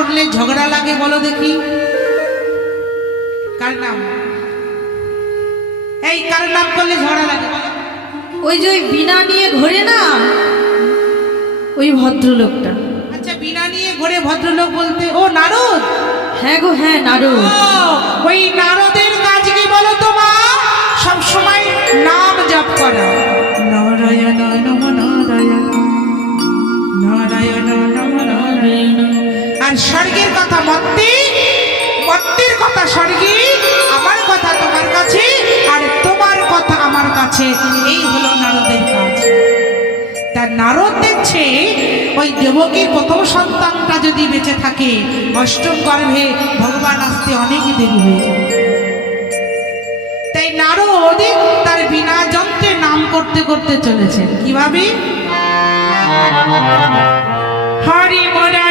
করলে ঝগড়া লাগে বলো দেখি? কার নাম? এই কার নাম করলে ঝগড়া লাগে বলো? ওই যে ওই বিনা নিয়ে ঘোরে না, ওই ভদ্রলোকটা। আচ্ছা, বিনা নিয়ে ঘোরে ভদ্রলোক বলতে ও নারদ? হ্যাঁ গো হ্যাঁ, নারদ। ওই নারদের কাজ কি বলো তো মা? সব সময় নাম জপ করা, নারায়ণ নম নারায়ণ, নারায়ণ নম নারায়ণ। আর স্বর্গের কথা মত্তি, মত্তির কথা স্বর্গে, আমার কথা তোমার কাছে, আর তোমার কথা আমার কাছে। এই হলো নারদের কাজ। তার নারদ দেখছে ওই দেবকীর প্রথম সন্তানটা যদি বেঁচে থাকে, অষ্টম গর্ভে ভগবান আসতে অনেক দেরি হয়ে যাবে। তাই নারদ তার বিনা যন্ত্রে নাম করতে করতে চলেছে। কিভাবে? হরি মোরা